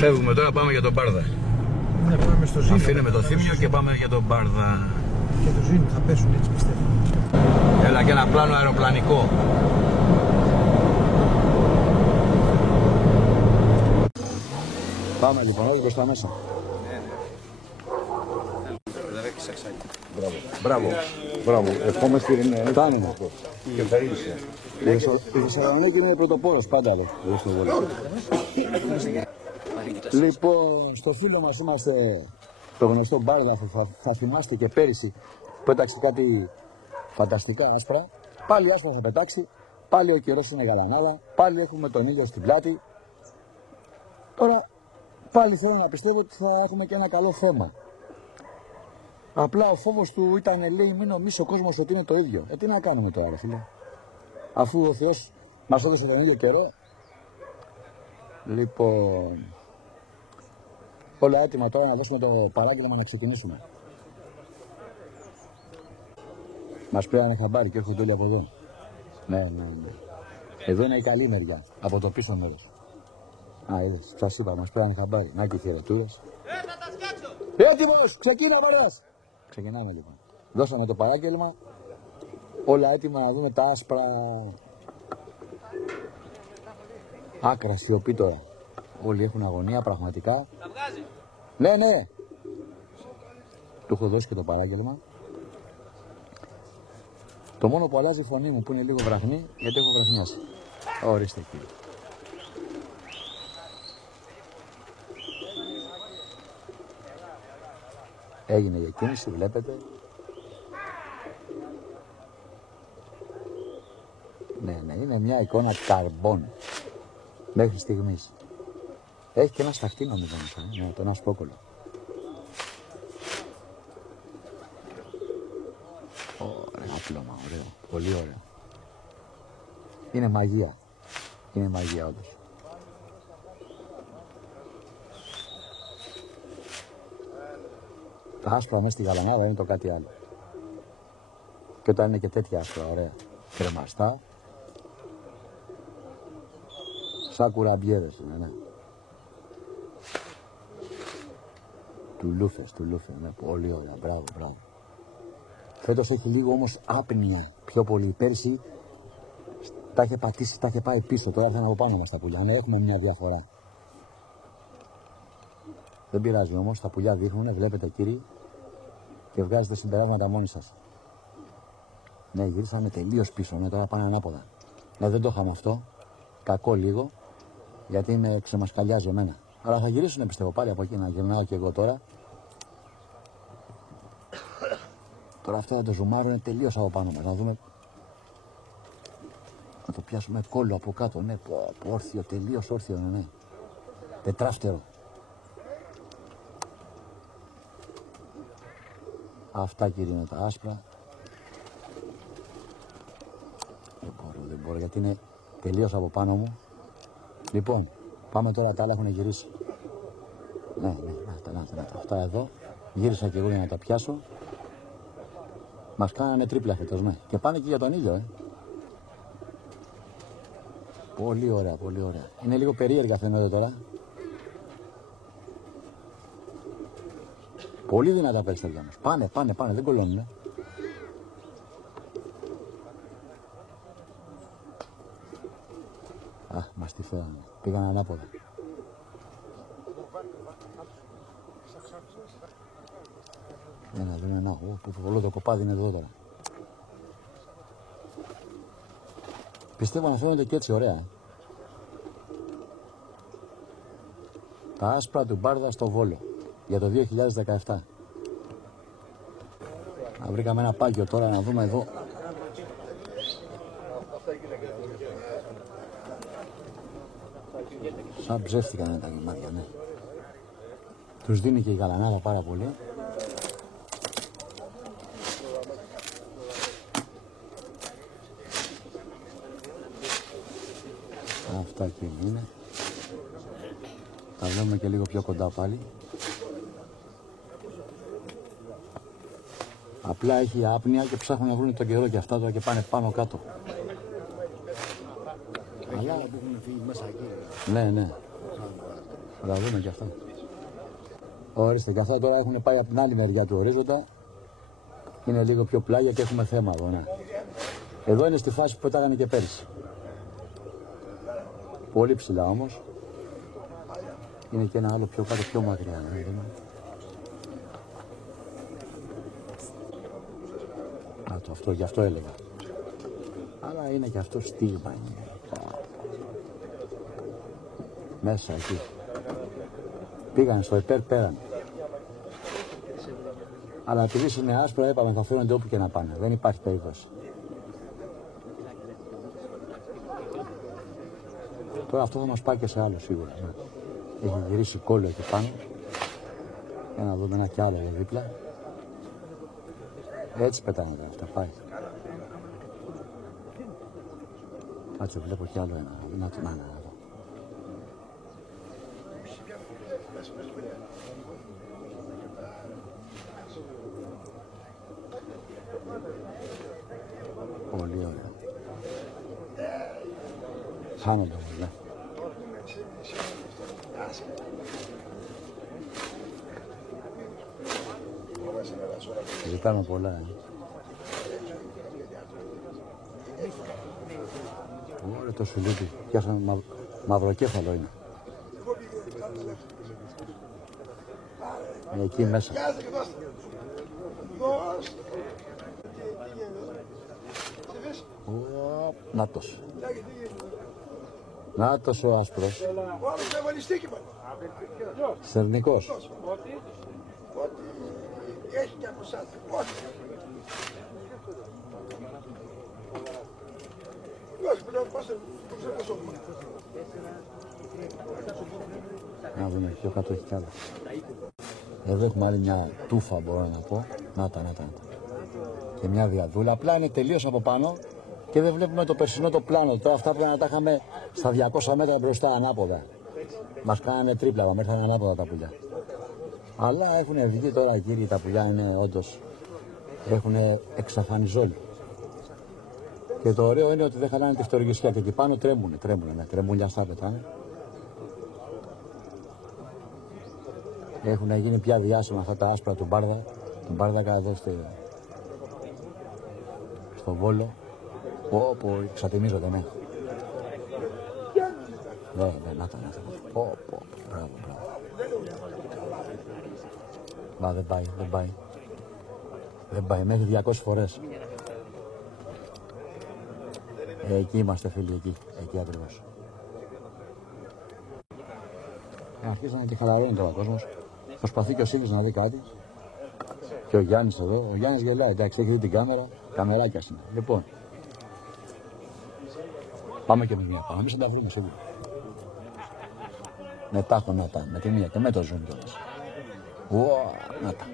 Φεύγουμε τώρα, πάμε για τον Μπάρδα. Ναι, πάμε στο Ζήνο. Αφήνουμε το Θύμιο και πάμε για τον Μπάρδα. Και το Ζήνο θα πέσουν, έτσι πιστεύω. Έλα και ένα πλάνο αεροπλανικό. Πάμε λοιπόν, όχι προς τα μέσα. Μπράβο. Μπράβο. Ευχόμαστε την φτάνουμε. Και ευχαρίστηση. Η Θεσσαλονίκη είναι πρωτοπόρος πάντα εδώ. Λοιπόν, στο φίλο μας είμαστε το γνωστό Μπάρδα, θα θυμάστε και πέρυσι που έταξε κάτι φανταστικά άσπρα. Πάλι άσπρα θα πετάξει, πάλι ο καιρός είναι γαλανάδα, πάλι έχουμε τον ήλιο στην πλάτη. Τώρα πάλι θέλω να πιστεύω ότι θα έχουμε και ένα καλό θέμα. Απλά ο φόβος του ήταν, λέει, μην νομίσει ο κόσμος ότι είναι το ίδιο. Τι να κάνουμε τώρα, ρε φίλε. Αφού ο Θεός μας έδωσε τον ίδιο καιρό. Λοιπόν, όλα έτοιμα τώρα να δώσουμε το παράδειγμα να ξεκινήσουμε. Μας πήρανε χαμπάρι και έρχονται όλοι από εδώ. Ναι. Εδώ είναι η καλή μεριά, από το πίσω μέρος. Α, είδες, σας είπα, μας πήρανε χαμπάρι. Να και οι χαιρετούρες. Έτοιμος, ξεκίνα μωράς. Ξεκινάμε λοιπόν. Δώσαμε το παράγγελμα. Όλα έτοιμα να δούμε τα άσπρα. Άκρα σιωπή τώρα. Όλοι έχουν αγωνία πραγματικά. Ναι. Του έχω δώσει και το παράγγελμα. Το μόνο που αλλάζει η φωνή μου που είναι λίγο βραχνή, γιατί έχω βραχνιάσει. Ορίστε κύριε. Έγινε η κίνηση, βλέπετε. Ναι, είναι μια εικόνα καρμπών. Μέχρι στιγμής. Έχει και ένα σταχτή νομίζω, ναι, τον ασπόκολο. Ωραία, απλώμα, ωραίο. Πολύ ωραίο. Είναι μαγεία. Είναι μαγεία όντως. Τα άσπρα μέσα στη γαλανάδα είναι το κάτι άλλο. Και όταν είναι και τέτοια άσπρα, ωραία. Κρεμαστά. Σαν κουραμπιέδες είναι, ναι. Τουλούφες, ναι. Πολύ ωραία, μπράβο. Φέτος έχει λίγο όμως άπνοια πιο πολύ. Πέρσι τα είχε πατήσει, τα είχε πάει πίσω. Τώρα ήρθαν από πάνω μας τα πουλιά. Ναι, έχουμε μια διαφορά. Δεν πειράζει όμως, τα πουλιά δείχνουν, βλέπετε κύριοι, και βγάζετε συμπεράσματα μόνοι σας. Ναι, γυρίσαμε τελείως πίσω, ναι, τώρα πάνε ανάποδα. Ναι, δεν το είχαμε αυτό. Κακό λίγο, γιατί με ξεμασκαλιάζει εμένα. Αλλά θα γυρίσουν, πιστεύω, πάλι από εκεί να γυρνάω και εγώ τώρα. Τώρα αυτό θα το ζουμάρω, είναι τελείως από πάνω μας. Να δούμε. Να το πιάσουμε κόλλο από κάτω, ναι, όρθιο, τελείως όρθιο, ναι. Τετράφτερο. Αυτά κύριε είναι τα άσπρα. Δεν μπορώ γιατί είναι τελείως από πάνω μου. Λοιπόν, πάμε τώρα, τα άλλα έχουν γυρίσει. Ναι, αυτά εδώ. Γύρισα και εγώ για να τα πιάσω. Μας κάνανε τρίπλα φέτος, ναι. Και πάνε και για τον ήλιο, Πολύ ωραία. Είναι λίγο περίεργα φαίνονται τώρα. Πολύ δυνατά περιστέρια μας. Πάνε, δεν κολλώνουνε. Μας τη φέρανε. Πήγαν ανάποδα. Να δούμε, όλο το κοπάδι είναι εδώ τώρα. Πιστεύω να φαίνονται και έτσι ωραία. Τα άσπρα του Μπάρδα στο Βόλο. Για το 2017. Βρήκαμε ένα πάγιο τώρα να δούμε εδώ. Σαν ψεύτηκαν τα γεμάτια, ναι. Τους δίνει και η γαλανάδα πάρα πολύ. Αυτά και είναι. Τα βλέπουμε και λίγο πιο κοντά πάλι. Απλά έχει άπνοια και ψάχνουν να βρουν το καιρό και αυτά τώρα και πάνε πάνω κάτω. Αλλά που έχουν φύγει μέσα εκεί. Ναι. Θα τα δούμε κι αυτά. Ορίστε, και αυτά τώρα έχουν πάει από την άλλη μεριά του ορίζοντα. Είναι λίγο πιο πλάγια και έχουμε θέμα εδώ, ναι. Εδώ είναι στη φάση που πετάγανε και πέρυσι. Πολύ ψηλά όμως. Είναι και ένα άλλο πιο κάτω, πιο μακριά. Ναι. Α, το αυτό, γι' αυτό έλεγα. Αλλά είναι και αυτό στίγμα. Μέσα εκεί. Πήγαν στο υπέρ πέραν. Αλλά επειδή είναι άσπρο, είπαμε θα φέρονται όπου και να πάνε. Δεν υπάρχει περίπτωση. Τώρα αυτό θα μας πάει και σε άλλο σίγουρα. Έχει γυρίσει κόλλο εκεί πάνω. Για να δούμε ένα κι άλλο εδώ δίπλα. Έτσι πετάνε τα αυτά, πάει. Κάτσε, βλέπω κι άλλο ένα. Να, εδώ. Πολύ ωραία. Χάνονται όλα. Ζητάμε πολλά. Ωραία το σουλούτι. Πιάσαμε μαυροκέφαλο είναι. Εκεί μέσα. Νάτος. Νάτος ο άσπρος. Στερνικός. Να δούμε πιο κάτω έχει κι άλλα. Εδώ έχουμε άλλη μια τούφα, μπορώ να πω. Να τα. Και μια διαδούλα. Απλά είναι τελείως από πάνω και δεν βλέπουμε το περσινό το πλάνο. Τώρα αυτά πρέπει να τα είχαμε στα 200 μέτρα μπροστά ανάποδα. Μας κάνανε τρίπλα, μέχρι να ανάποδα τα πουλιά. Αλλά έχουν βγει τώρα, κύριοι, τα πουλιά είναι όντως. Έχουν εξαφανιζόλει. Και το ωραίο είναι ότι δεν χαλάνε τη φτωργισιά. Και εκεί πάνω τρέμουνιαστά πετάνε. Έχουν γίνει πια διάσημα αυτά τα άσπρα του Μπάρδα. Τον Μπάρδακα εδώ στο Βόλο. Όπου ξατιμίζονται, ναι. Να τα. Μπράβο. Μα δεν πάει. Δεν πάει, μέχρι 200 φορές. Εκεί είμαστε, φίλοι, εκεί ακριβώς. Αρχίσανε και χαλαρώνει τώρα ο κόσμος. Προσπαθεί και ο Σίλης να δει κάτι. Και ο Γιάννης εδώ. Ο Γιάννης γελάει, εντάξει, έχει δει την κάμερα. Καμεράκια είναι. Λοιπόν. Πάμε και με μία. Εμείς θα τα βρούμε σίγουρα. Μετά με τη μία και με το zoom κιόλας. Να τα.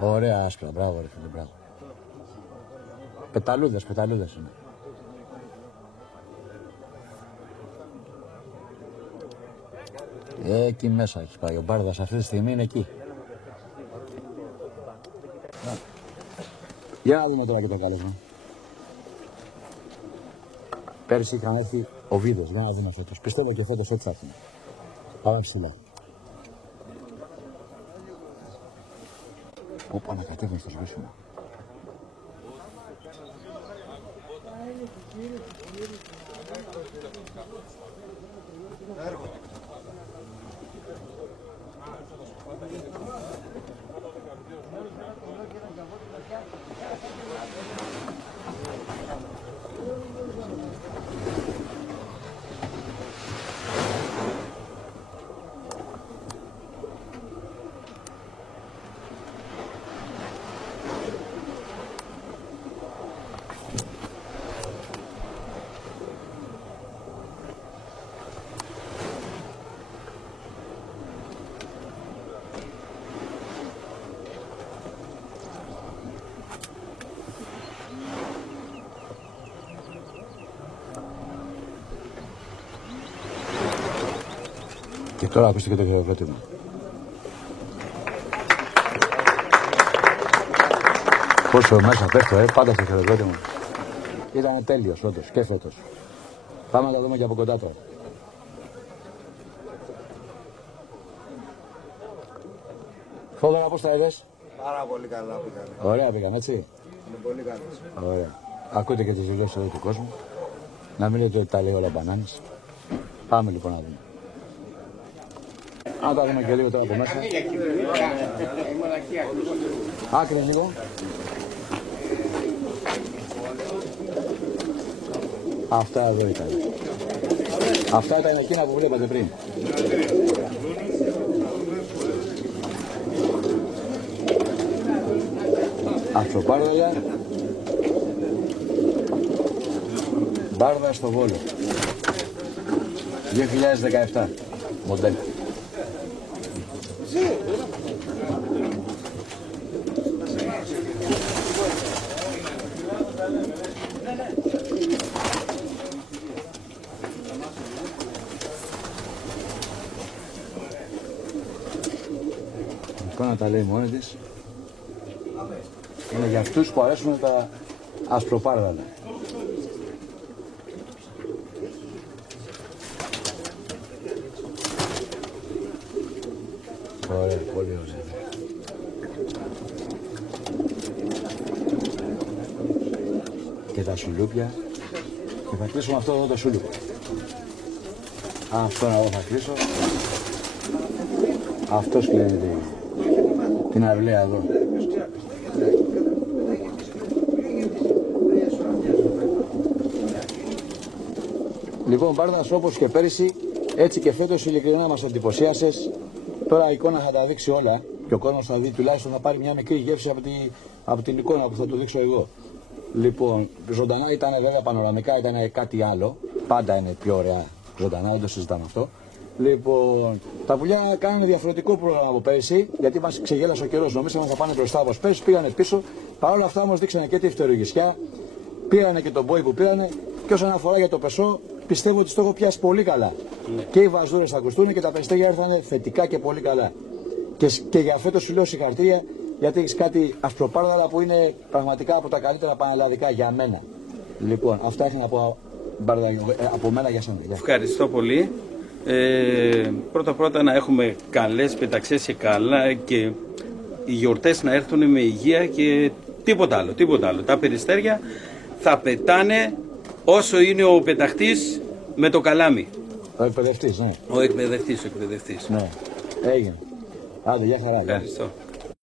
Ωραία άσπρα, μπράβο ρε φίλε, μπράβο. Πεταλούδες είναι. Εκεί μέσα έχει πάει ο Μπάρδας, αυτή τη στιγμή είναι εκεί. Για να δούμε τώρα και το κάλεσμα. Πέρσι είχαν έρθει ο Βίδος, για να δούμε φέτος. Πιστεύω και φέτος έτσι θα έρθουν. Πάμε ψηλά. Όπα να κατέβουν στο σβήσιμο. Και τώρα ακούστε και το χειροκρότημα. Πόσο μέσα πέφτω, πάντα στο χειροκρότημα. Ήταν τέλειος όντως και φέτος. Πάμε να το δούμε και από κοντά τώρα. Θόδωρα, πώς τα είδες? Πάρα πολύ καλά πήγανε. Ωραία πήγαν, έτσι. Είναι πολύ καλό. Ωραία. Ακούτε και τις δηλώσεις εδώ του κόσμου. Να μην λέτε ότι τα λέει όλα μπανάνες. Πάμε λοιπόν να δούμε. Αν τα δούμε και λίγο τώρα από μέσα. Άκρη λίγο. Αυτά εδώ ήταν. Αυτά ήταν εκείνα που βλέπατε πριν. Αυτοπάρδαλα. Μπάρδα στο Βόλο. 2017. Μοντέλο. Να τα λέει μόνη της. Είναι για αυτούς που αρέσουν τα ασπροπάρδαλα. Ωραία, πολύ ωραία. Και τα σουλούπια. Και θα κλείσω με αυτό εδώ το σούλουπο. Αυτό να εγώ θα κλείσω. Αυτός κλείνει την αυλαία εδώ. Λοιπόν, Μπάρδας, όπως και πέρυσι, έτσι και φέτος ειλικρινά μας εντυπωσίασες. Τώρα η εικόνα θα τα δείξει όλα και ο κόσμος θα δει, τουλάχιστον θα πάρει μια μικρή γεύση από την εικόνα που θα του δείξω εγώ. Λοιπόν, ζωντανά ήταν βέβαια, πανοραμικά ήταν κάτι άλλο. Πάντα είναι πιο ωραία ζωντανά, δεν το συζητάμε αυτό. Λοιπόν, τα πουλιά κάνανε διαφορετικό πρόγραμμα από πέρυσι, γιατί μας ξεγέλασε ο καιρός. Νομίζαμε θα πάνε μπροστά όπως πέρυσι, πήγανε πίσω. Παρ' όλα αυτά όμως δείξανε και τη φτερουγισιά, πήρανε και τον μπόι που πήρανε. Και όσον αφορά για το πεσό, πιστεύω ότι το έχω πιάσει πολύ καλά. Ναι. Και οι βαζούρες θα ακουστούν και τα περιστέρια έρθανε θετικά και πολύ καλά. Και για φέτος σου λέω συγχαρητήρια, γιατί έχεις κάτι ασπροπάρδαλα που είναι πραγματικά από τα καλύτερα πανελλαδικά για μένα. Λοιπόν, αυτά έχω να πω από μένα για σένα. Ευχαριστώ πολύ. Πρώτα να έχουμε καλές πεταξές και καλά και οι γιορτές να έρθουν με υγεία και τίποτα άλλο. Τα περιστέρια θα πετάνε όσο είναι ο πεταχτής με το καλάμι. Ο εκπαιδευτής, ναι. Ο εκπαιδευτής. Ναι, έγινε. Άντε, για χαρά. Ευχαριστώ.